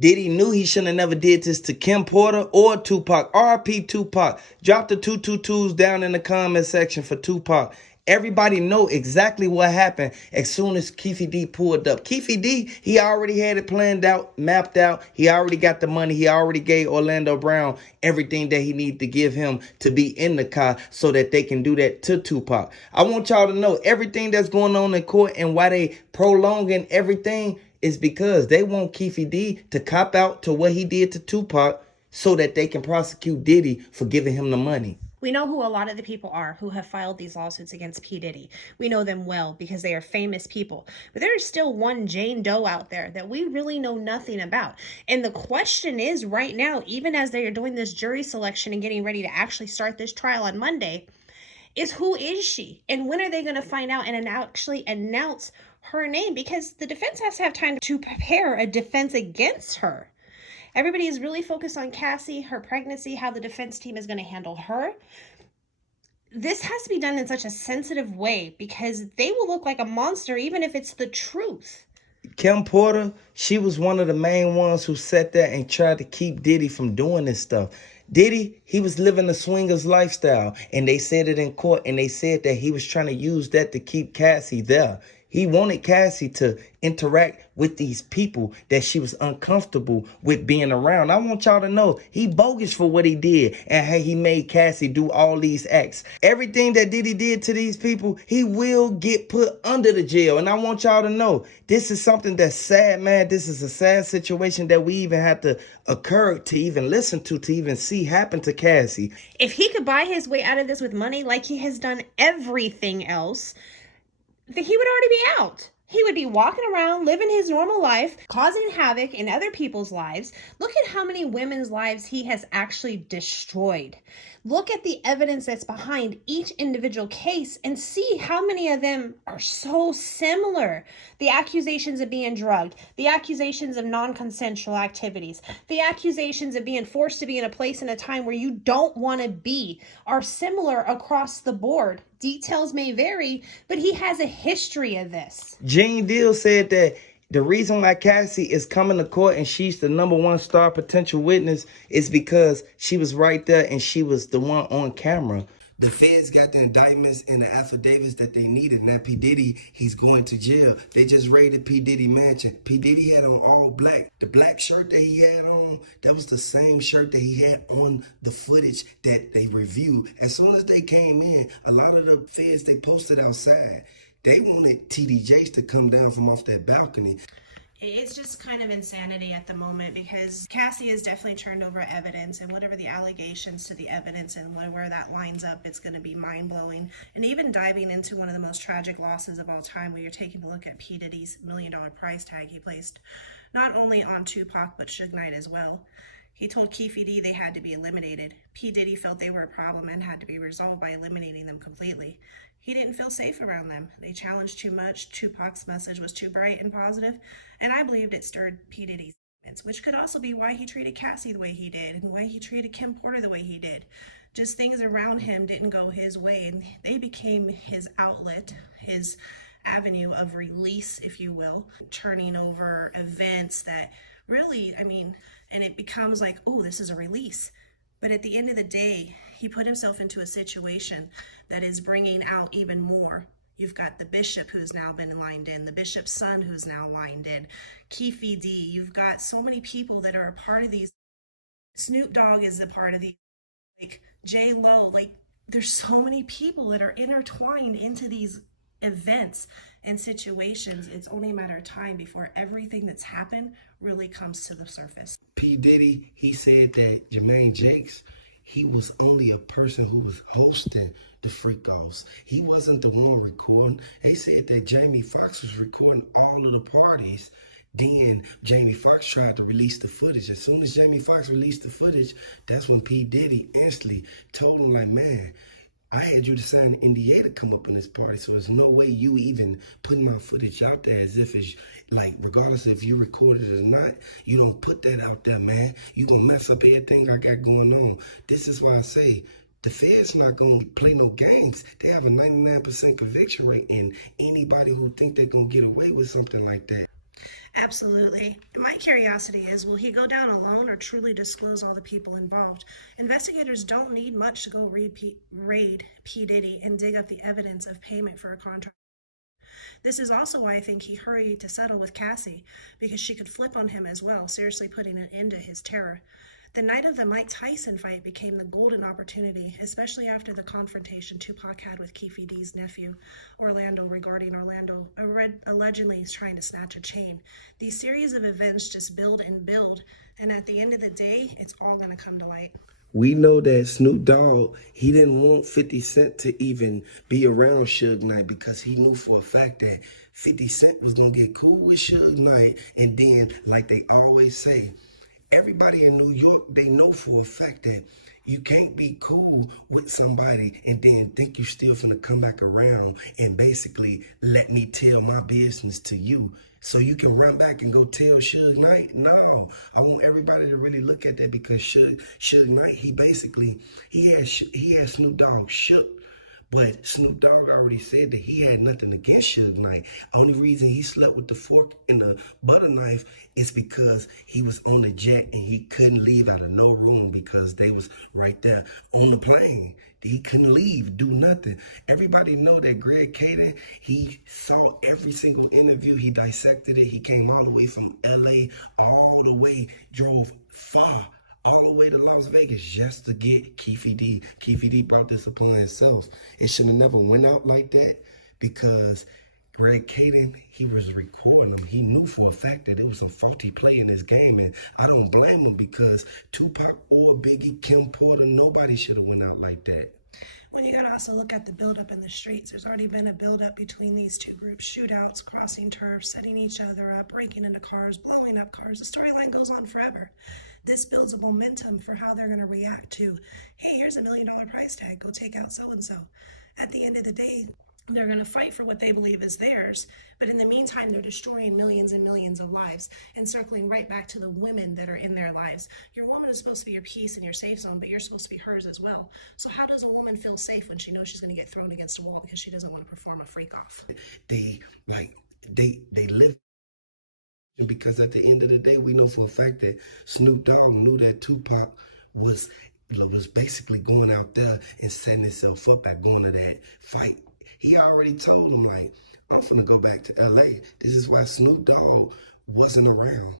Diddy knew he shouldn't have never did this to Kim Porter or Tupac. RP Tupac. Drop the 222s down in the comment section for Tupac. Everybody know exactly what happened as soon as Keefe D pulled up. Keefe D, he already had it planned out, mapped out. He already got the money. He already gave Orlando Brown everything that he needed to give him to be in the car so that they can do that to Tupac. I want y'all to know everything that's going on in court and why they prolonging everything is because they want Keefe D to cop out to what he did to Tupac so that they can prosecute Diddy for giving him the money. We know who a lot of the people are who have filed these lawsuits against P. Diddy. We know them well because they are famous people. But there is still one Jane Doe out there that we really know nothing about. And the question is right now, even as they are doing this jury selection and getting ready to actually start this trial on Monday, is who is she? And when are they going to find out and actually announce her name? Because the defense has to have time to prepare a defense against her. Everybody is really focused on Cassie, her pregnancy, how the defense team is going to handle her. This has to be done in such a sensitive way because they will look like a monster even if it's the truth. Kim Porter, she was one of the main ones who sat there and tried to keep Diddy from doing this stuff. Diddy, he was living a swingers lifestyle, and they said it in court, and they said that he was trying to use that to keep Cassie there. He wanted Cassie to interact with these people that she was uncomfortable with being around. I want y'all to know he bogus for what he did and how he made Cassie do all these acts. Everything that Diddy did to these people, he will get put under the jail. And I want y'all to know this is something that's sad, man. This is a sad situation that we even had to occur to even listen to even see happen to Cassie. If he could buy his way out of this with money like he has done everything else, that he would already be out. He would be walking around, living his normal life, causing havoc in other people's lives. Look at how many women's lives he has actually destroyed. Look at the evidence that's behind each individual case and see how many of them are so similar. The accusations of being drugged, the accusations of non-consensual activities, the accusations of being forced to be in a place and a time where you don't want to be are similar across the board. Details may vary, but he has a history of this. Gene Deal said that the reason why Cassie is coming to court and she's the #1 star potential witness is because she was right there and she was the one on camera. The feds got the indictments and the affidavits that they needed. Now P. Diddy, he's going to jail. They just raided P. Diddy mansion. P. Diddy had on all black. The black shirt that he had on, that was the same shirt that he had on the footage that they reviewed. As soon as they came in, a lot of the feds, they posted outside. They wanted TD Jakes to come down from off that balcony. It's just kind of insanity at the moment because Cassie has definitely turned over evidence, and whatever the allegations to the evidence and where that lines up, it's going to be mind-blowing. And even diving into one of the most tragic losses of all time, where you're taking a look at P. Diddy's $1 million price tag he placed not only on Tupac but Suge Knight as well. He told Keefe D they had to be eliminated. P. Diddy felt they were a problem and had to be resolved by eliminating them completely. He didn't feel safe around them. They challenged too much. Tupac's message was too bright and positive, and I believed it stirred P. Diddy's demons, which could also be why he treated Cassie the way he did and why he treated Kim Porter the way he did. Just things around him didn't go his way, and they became his outlet, his avenue of release, if you will, turning over events that really, and it becomes like, oh, this is a release. But at the end of the day, he put himself into a situation that is bringing out even more. You've got the bishop who's now been lined in, the bishop's son who's now lined in, Keefe D. You've got so many people that are a part of these. Snoop Dogg is a part of these, like J. Lo. Like, there's so many people that are intertwined into these events and situations. It's only a matter of time before everything that's happened really comes to the surface. P. Diddy, he said that Jermaine Jakes, he was only a person who was hosting the freak-offs. He wasn't the one recording. They said that Jamie Foxx was recording all of the parties. Then Jamie Foxx tried to release the footage. As soon as Jamie Foxx released the footage, that's when P. Diddy instantly told him, like, man, I had you to sign an NDA to come up in this party, so there's no way you even putting my footage out there as if it's like, regardless if you recorded it or not, you don't put that out there, man. You gonna mess up everything I got going on. This is why I say the Fed's not gonna play no games. They have a 99% conviction rate in anybody who think they're gonna get away with something like that. Absolutely. My curiosity is, will he go down alone or truly disclose all the people involved? Investigators don't need much to go raid P. Diddy and dig up the evidence of payment for a contract. This is also why I think he hurried to settle with Cassie, because she could flip on him as well, seriously putting an end to his terror. The night of the Mike Tyson fight became the golden opportunity, especially after the confrontation Tupac had with Keefe D's nephew, Orlando, regarding Orlando allegedly trying to snatch a chain. These series of events just build and build, and at the end of the day, it's all going to come to light. We know that Snoop Dogg, he didn't want 50 Cent to even be around Suge Knight because he knew for a fact that 50 Cent was going to get cool with Suge Knight. And then, like they always say, everybody in New York, they know for a fact that you can't be cool with somebody and then think you still finna come back around and basically let me tell my business to you. So you can run back and go tell Suge Knight? No, I want everybody to really look at that because Suge Knight, he had Snoop Dogg shook. But Snoop Dogg already said that he had nothing against Suge Knight. Only reason he slept with the fork and the butter knife is because he was on the jet and he couldn't leave out of no room because they was right there on the plane. He couldn't leave, do nothing. Everybody know that Greg Caden, he saw every single interview. He dissected it. He came all the way from L.A., all the way, drove far, all the way to Las Vegas just to get Keefe D. Keefe D brought this upon himself. It should have never went out like that because Greg Caden, he was recording him. He knew for a fact that it was some faulty play in this game, and I don't blame him because Tupac or Biggie, Kim Porter, nobody should have went out like that. When you got to also look at the buildup in the streets, there's already been a buildup between these two groups, shootouts, crossing turf, setting each other up, breaking into cars, blowing up cars. The storyline goes on forever. This builds a momentum for how they're going to react to, hey, here's $1 million price tag, go take out so-and-so. At the end of the day, they're going to fight for what they believe is theirs, but in the meantime, they're destroying millions and millions of lives and circling right back to the women that are in their lives. Your woman is supposed to be your peace and your safe zone, but you're supposed to be hers as well. So how does a woman feel safe when she knows she's going to get thrown against a wall because she doesn't want to perform a freak off? They live because at the end of the day, we know for a fact that Snoop Dogg knew that Tupac was basically going out there and setting himself up by going to that fight. He already told him, like, I'm finna go back to L.A. This is why Snoop Dogg wasn't around.